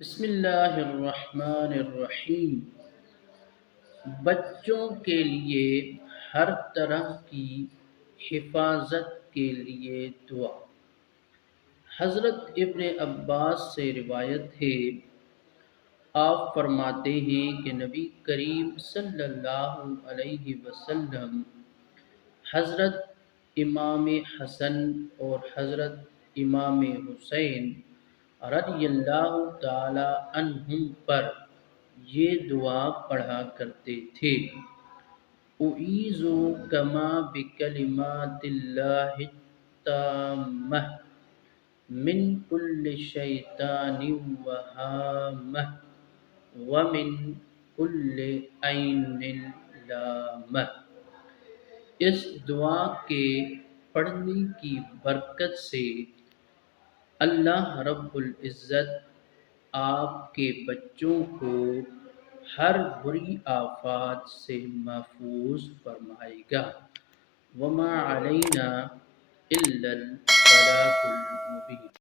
بسم اللہ الرحمن الرحیم۔ بچوں کے لیے ہر طرح کی حفاظت کے لیے دعا۔ حضرت ابن عباس سے روایت ہے، آپ فرماتے ہیں کہ نبی کریم صلی اللہ علیہ وسلم حضرت امام حسن اور حضرت امام حسین رضی اللہ تعالی عنہم پر یہ دعا پڑھا کرتے تھے: اعوذ کما بکلمات اللہ التامہ من کل شیطان وہامہ ومن کل عین لامہ۔ اس دعا کے پڑھنے کی برکت سے اللہ رب العزت آپ کے بچوں کو ہر بری آفات سے محفوظ فرمائے گا۔ وما علینا الا البلاغ المبین۔